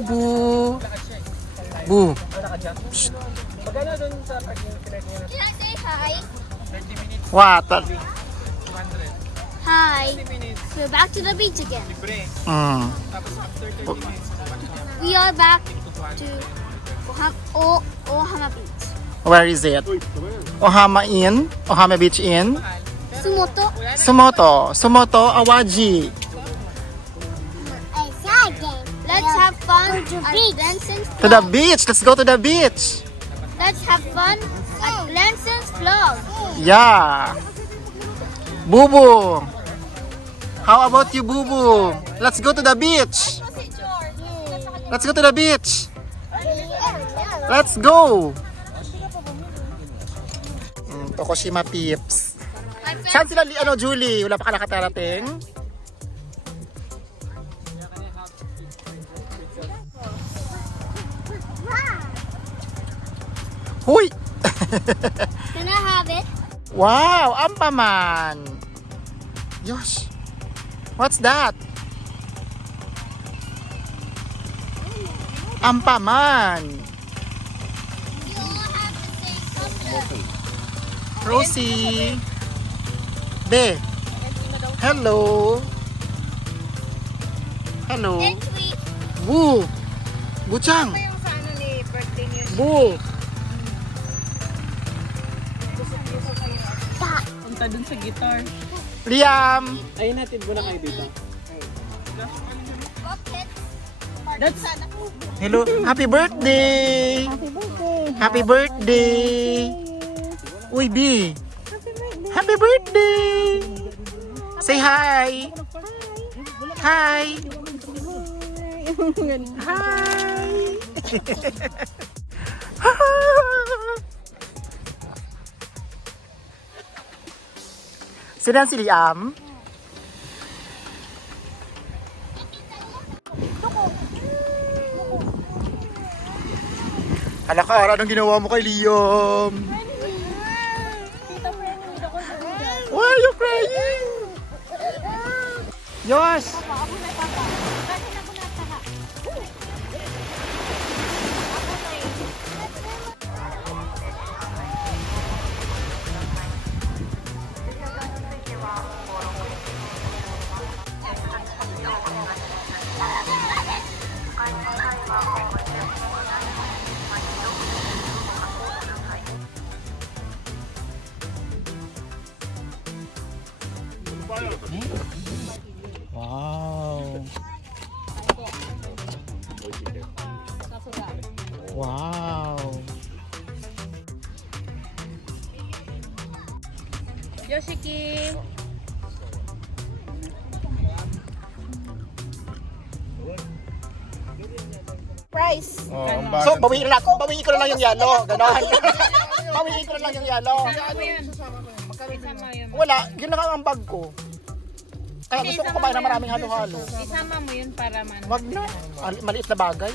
Boo. Boo. Shh. Can I say hi? What? Hi. We're back to the beach again. Mm. We are back to Ohama Beach. Where is it? Ohama in? Ohama Beach in? Sumoto. Sumoto, Awaji. Let's have fun at Glenson's To the vlog. beach. Let's go to the beach. Let's have fun at Glenson's vlog. Yeah. Boo Boo. How about you, Boo Boo? Let's go to the beach. Let's go to the beach. Let's go. Tokushima peeps. Saan sila, Julie? Wala pa ka nakatarating? Huy! Can I have it? Wow! Ampaman! Yosh! What's that? Ampaman! You all have to say something. Rosie! Be! Hello! Hello! And sweet. Boo! Buchang! Yung sa ano ni birthday niya. Boo! Punta dun sa guitar. Liam! Ay, natin muna kayo dito. That's Hello! Happy birthday! Happy birthday! Uy, B! Happy birthday! Say hi! Hi! Hi! Sino si Liam? Hala ka, anong ginawa mo kay Liam? Why are you crying? Yosh! Wow! Wow! Yoshiki. Price. So, bawiin ko na lang yung yelo. Ganon. Bawiin ko na lang yung yelo. Ano yun? Isama yun. Wala, yun lang ang bag ko. Kaya gusto ko kumain ng maraming halo-halo. Isama mo yun para man. Wag na. Maliit na bagay.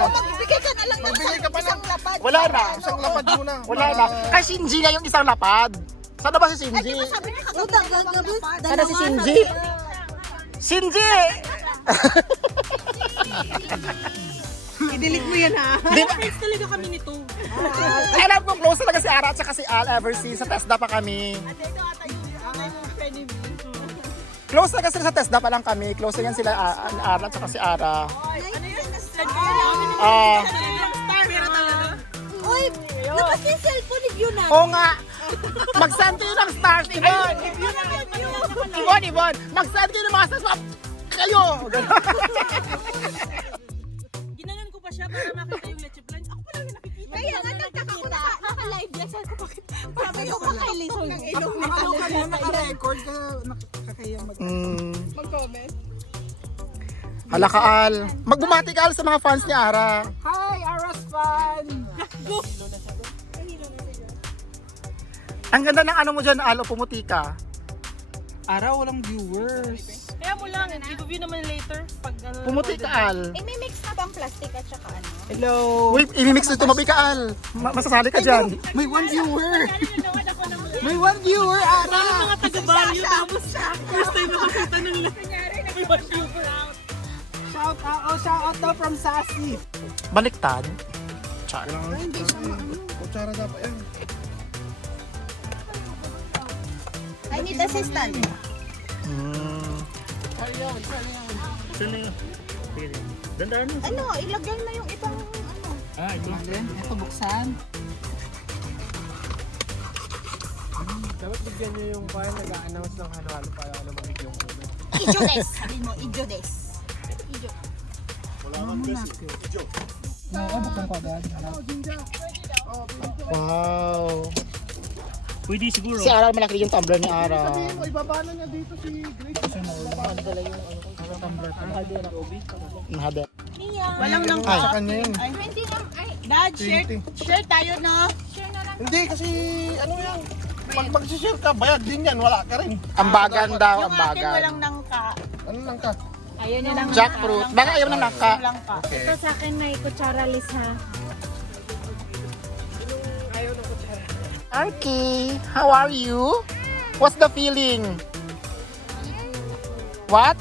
Magbigay ka na lang ng isang lapad. Wala na. Isang lapad muna. Wala na. Kay Shinji na yung isang lapad. Sana ba si Shinji? Sana si Shinji? Shinji! I-delete mo yan ha. Di ba? Friends talaga kami nito. Ay, alam ko, close talaga si Ara at saka si Al ever since sa TESDA pa kami. Close talaga sila sa TESDA pa lang kami. Close yan sila Ara at saka si Ara. Ano yun? Uy, labas yung cellphone ni Yuna. Oo nga. Mag-send kayo ng stars, Ibon. Ibon. Mag-send kayo ng mga stars. Kayo. Ginanon ko pa siya para makita yung leche plan. Ako pa lang yung nakikita. Kaya nga nagkakakita. Naka-live yan. Sabi ko bakit? Sabi ko pa kay Lizol. Ano ka na naka-record ka nakakaya Mag-comment. Hala ka, Al. Magbumati ka, Al, sa mga fans ni Ara. Hi, Aras fan! Ang ganda ng ano mo dyan, Al, o pumuti ka. Araw, walang viewers. Kaya mo lang, i-review naman later. Pag, Pumuti ka, Al. Eh, may mix na bang plastic at saka ano? Hello! Uy, imimix na tumabi ka, Al. Masasali ka dyan. May one viewer! May one viewer, Ara! mga taga-value, tapos first time nakakita ng may one viewer out. shout out daw from Sassy. Baliktad. Char. Kutsara dapat yan. I need assistant. Saan na yun? Sige. Dandaan mo. Ano, ilagay na yung ibang ano. Ah, ito. Ito buksan. Dapat bigyan nyo yung parang nag-a-announce ng halo-halo para ano mabigyan ko. Ijodes. Sabihin mo, Ijodes. Ijo. Oo, buksan ko agad. Wow. Pwede siguro. Si Ara malaki yung tumbler ni Ara. Sabihin mo, ibaba na niya dito si Grace. Nahada. Walang nang Ay. Sa kanya yun. 20 lang. Ay, Dad, share tayo no? share na lang. Hindi kasi ano yan. Pag mag-share ka, bayad din yan. Wala ka rin. Ambagan daw, Yung akin ambagan. walang nangka. Ano lang ka? Ayaw niya lang. Jackfruit. Baka ayaw na naka. Walang ka. Ito sa akin na kutsara lis ha. Arky, how are you? What's the feeling? What?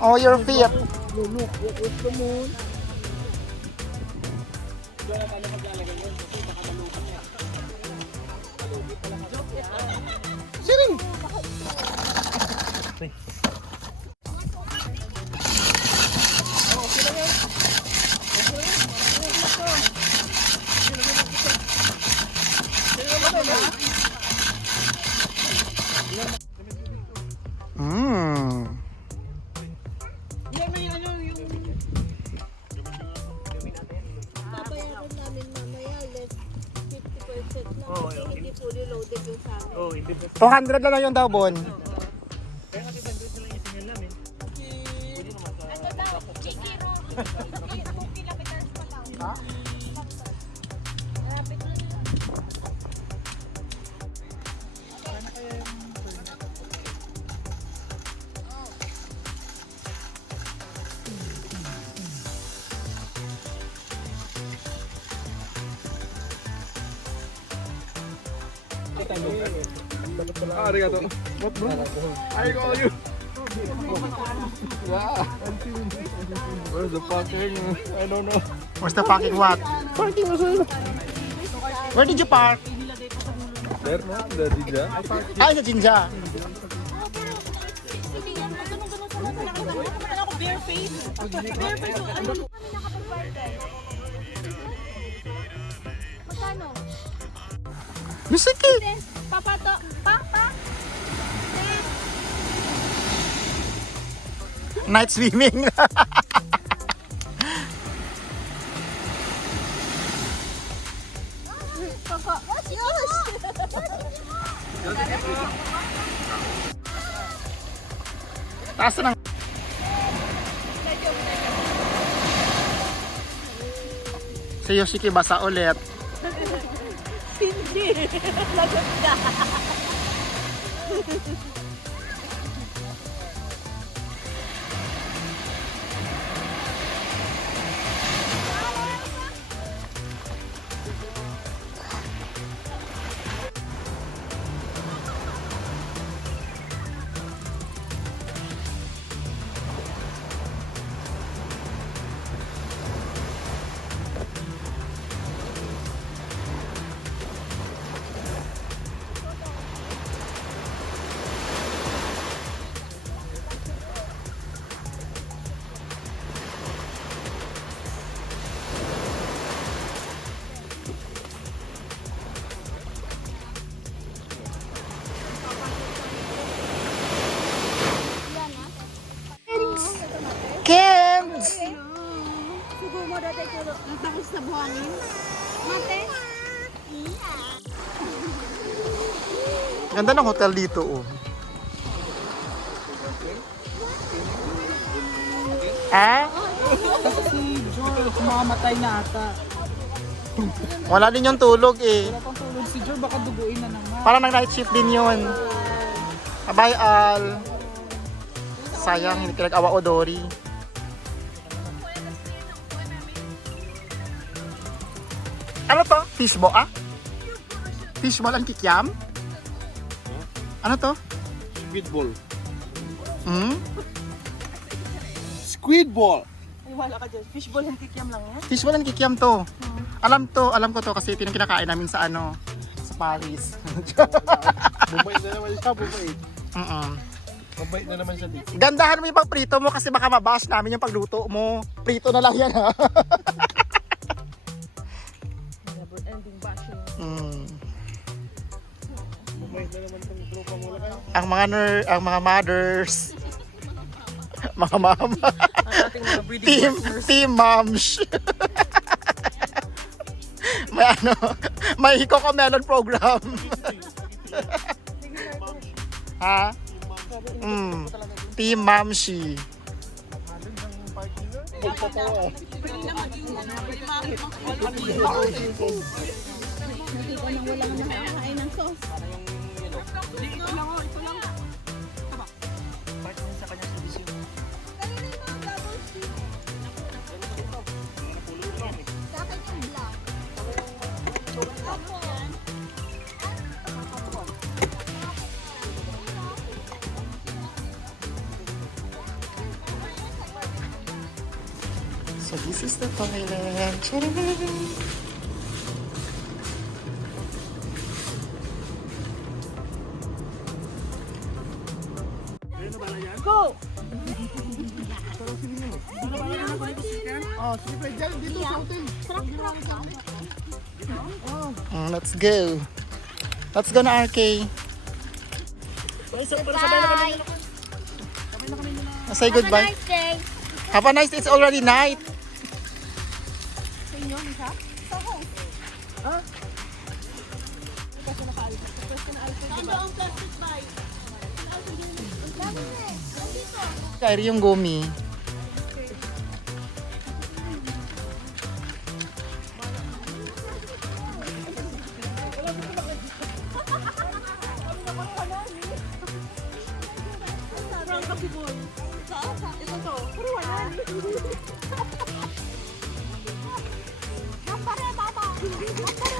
Oh, your feet. Mmm. Babayaran namin mamaya, less 50% na Oo, kasi hindi fully loaded yung sa amin. Oh, hindi. 200 na lang yung daw, Bon. Kaya kasi 100 na lang yung signal namin. Ano daw? Kikiro. 2 kilometers pa lang. Ha? Rapid na yun. Arigato. What bro? I call you. Wow. Where's the parking? I don't know. Where's the parking what? Parking as well. Where did you park? There, no? The Dija. Ah, sa Jinja. Hindi yan. Ganun-ganun sa mga nakita. Kumain ako bare face. Bare face. So, ano? Kami nakapag-party. Magkano? Musiki. Papa to. Papa. Night swimming. Papa. Taas na ng... Si Yoshiki basa ulit. Hindi. Lagot na. Kids! Sugo mo dati ko natakot sa buhangin. Mate? Ganda ng hotel dito, oh. Eh? Si Jor, kumamatay na ata. Wala din yung tulog, eh. Wala pang tulog si Jor, baka duguin na naman. Parang nag-night shift din yun. Bye, Al. Sayang, hindi ka nag-awa o Dory. Ano to? Fishball, ah? Fishball ang kikiam? Ano to? squid ball. Hmm? Squid ball! Ay, wala ka dyan. Fishball and kikiam lang yan. Fishball and kikiam to. Alam ko to kasi ito yung kinakain namin sa sa Paris. Bumait na naman siya, bumait. Mabait na naman siya dito. Gandahan mo yung pagprito mo kasi baka mabash namin yung pagluto mo. Prito na lang yan ha. Never ending bashing. Mabait na naman itong tropa mo lang kayo. Ang mga mothers, mga mama, Ang ating mga breeding team moms. May Cocomelon program. Ha? Team Mamshi. Hindi ko nang walang nakakain ng sauce. So this is the toilet. Tcharam! Go! Oh, sige pa dyan, dito sa hotel. Let's go. Let's go na RK. Bye! Say goodbye. Have a nice day. Have a nice day. It's already night. Kyrie yung gumi.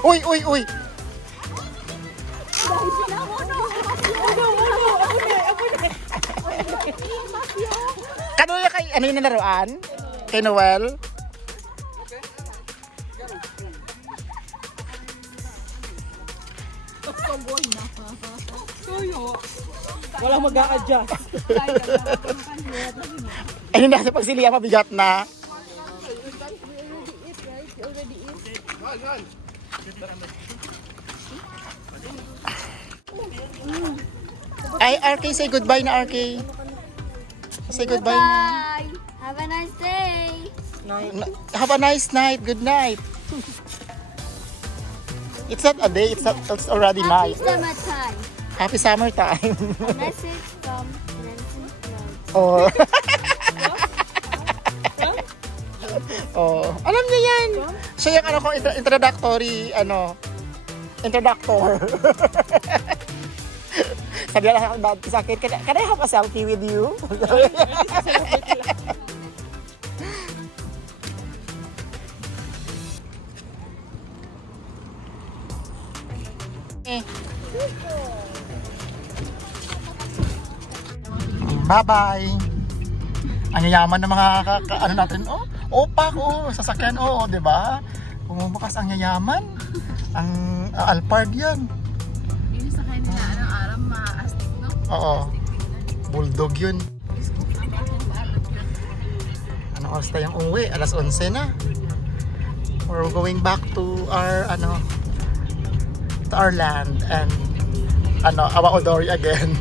Uy, uy, uy. Kano yung kay, ano yung nalaroan? Kay Noel? Walang mag-a-adjust. Ay, hindi sa pagsiliya mabigat na. Ay, RK, say goodbye na RK. Say goodbye na. Bye! Have a nice day! Have a nice night. Good night. It's not a day, it's already Happy night. summertime! Happy summertime. Message from Nancy Cloud. Oh. Oh, alam niya yan. Siya yung introductory, introductor. Sabi na sa akin, can I have a selfie with you? Bye-bye. Ang yayaman ng mga ano natin, opak, sasakyan, di ba? Bumubukas ang yayaman. Ang Alphard yan. Yun sa kanila, araw-araw ma-astig, no? Oo. Bulldog yun. Anong oras tayong umuwi? Alas 11 na. We're going back to our, to our land and, Awa Odori again.